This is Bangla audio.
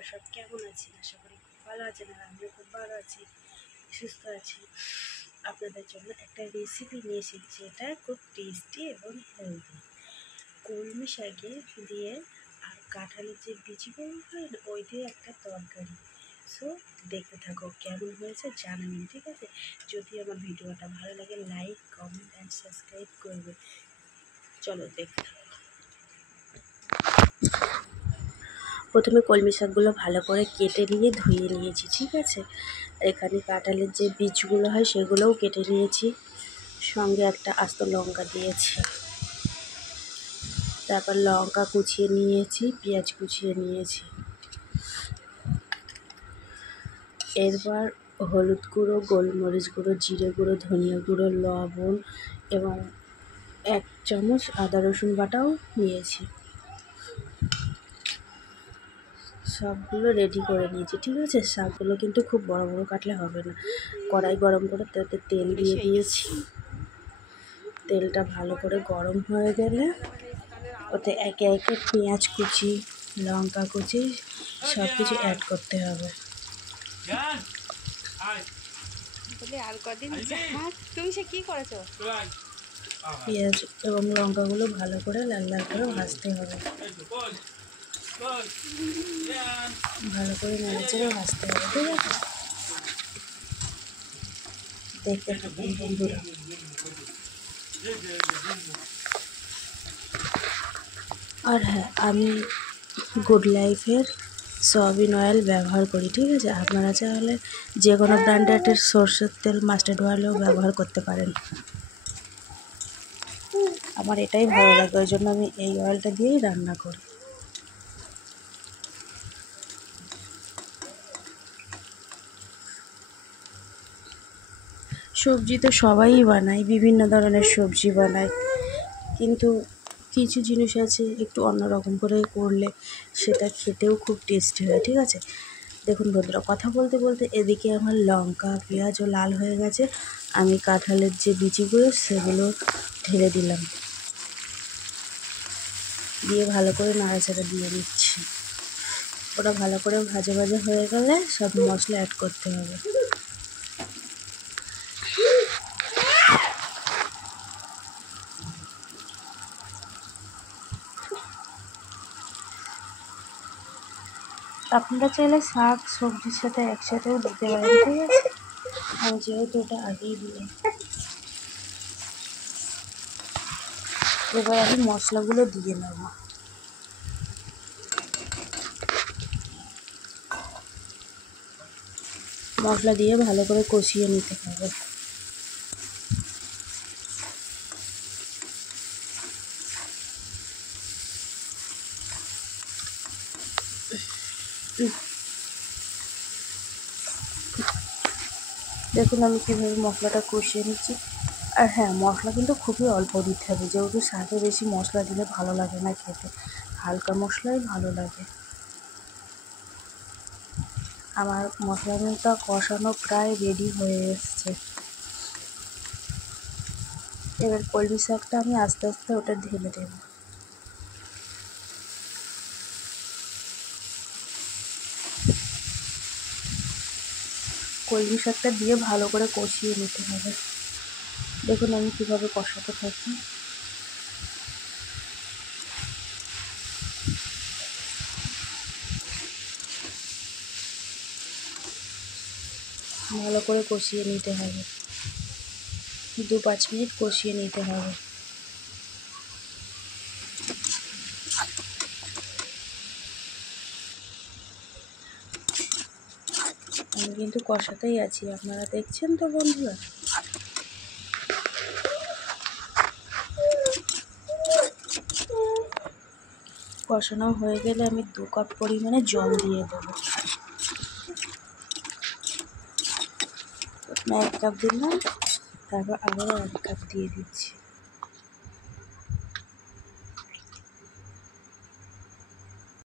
আপনারা সব কেমন আছেন? আশা করি খুব ভালো আছেন। আর আমিও খুব ভালো আছি, সুস্থ আছি। আপনাদের জন্য একটা রেসিপি নিয়ে এসেছি, এটা খুব টেস্টি এবং হেলদি। কলমি শাকে দিয়ে আর কাঁঠালের যে বিচিগুলো হয় না, ওই দিয়ে একটা তরকারি। সো দেখতে থাকো, কেমন হয়েছে জানাবেন, ঠিক আছে? যদি আমার ভিডিওটা ভালো লাগে লাইক, কমেন্ট অ্যান্ড সাবস্ক্রাইব করবে। চলো দেখতে থাকো। প্রথমে কলমি শাকগুলো ভালো করে কেটে নিয়ে ধুয়ে নিয়েছি, ঠিক আছে? এখানে কাঁঠালের যে বীজগুলো হয় সেগুলোও কেটে নিয়েছি, সঙ্গে একটা আস্ত লঙ্কা দিয়েছি। তারপর লঙ্কা কুচিয়ে নিয়েছি, পেঁয়াজ কুচিয়ে নিয়েছি। এরপর হলুদ গুঁড়ো, গোলমরিচ গুঁড়ো, জিরে গুঁড়ো, ধনিয়া গুঁড়ো, লবণ এবং 1 চামচ আদা রসুন বাটাও নিয়েছি। সবগুলো রেডি করে নিয়েছি, ঠিক আছে? শাকগুলো কিন্তু খুব বড় বড় কাটলে হবে না। কড়াই গরম করে তাতে তেল দিয়ে দিয়েছি। তেলটা ভালো করে গরম হয়ে গেলে ওতে একে একে পেঁয়াজ কুচি, লঙ্কা কুচি সব কিছু অ্যাড করতে হবে। আর কদিন তুমি সে কি করেছো? পেঁয়াজ এবং লঙ্কাগুলো ভালো করে লাল লাল করে ভাজতে হবে, ভালো করে নেড়েচেড়ে ভাজতে হবে, ঠিক আছে? দেখতে থাকুন বন্ধুরা। আর হ্যাঁ, আমি গুড লাইফের সয়াবিন অয়েল ব্যবহার করি, ঠিক আছে? আপনারা চাইলে যে কোনো ব্র্যান্ডের সরষের তেল, মাস্টার্ড অয়েলও ব্যবহার করতে পারেন। আমার এটাই ভালো লাগে, ওই জন্য আমি এই অয়েলটা দিয়েই রান্না করি। সবজি তো সবাই বানায়, বিভিন্ন ধরনের সবজি বানায়, কিন্তু কিছু জিনিস আছে একটু অন্যরকম করে করলে সেটা খেতেও খুব টেস্টি হয়, ঠিক আছে? দেখুন বন্ধুরা, কথা বলতে বলতে এদিকে আমার লঙ্কা পেঁয়াজও লাল হয়ে গেছে। আমি কাঁঠালের যে বিচিগুলো সেগুলো ঢেলে দিলাম, দিয়ে ভালো করে নাড়াচাড়া দিয়ে নিচ্ছি। ওটা ভালো করে ভাজা ভাজা হয়ে গেলে সব মশলা অ্যাড করতে হবে। আপনারা চাইলে শাক সবজির সাথে একসাথেও দিতে পারেন, ঠিক আছে? আমি যেহেতু ওটা আগেই দিলাম। এবার আমি মশলাগুলো দিয়ে নেব। মশলা দিয়ে ভালো করে কষিয়ে নিতে হবে। দেখুন আমি কীভাবে মশলাটা কষিয়ে নিচ্ছি। আর হ্যাঁ, মশলা কিন্তু খুবই অল্প দিতে হবে, যেহেতু শাকে বেশি মশলা দিলে ভালো লাগে না খেতে, হালকা মশলাই ভালো লাগে। আমার মশলাটা কষানো প্রায় রেডি হয়ে এসছে। এবার কলমি শাকটা আমি আস্তে আস্তে ওটা ঢেলে দেব। কলমি শাকটা দিয়ে ভালো করে কষিয়ে নিতে হবে। দেখুন আমি কীভাবে কষাতে থাকি। ভালো করে কষিয়ে নিতে হবে, 2-5 মিনিট কষিয়ে নিতে হবে। আমি কিন্তু কষাতেই আছি, আপনারা দেখছেন তো বন্ধুরা। কষানো হয়ে গেলে আমি 2 কাপ পরিমাণে জল দিয়ে দেবো। 1 কাপ দিলাম, তারপর আবারও 1 কাপ দিয়ে দিচ্ছি।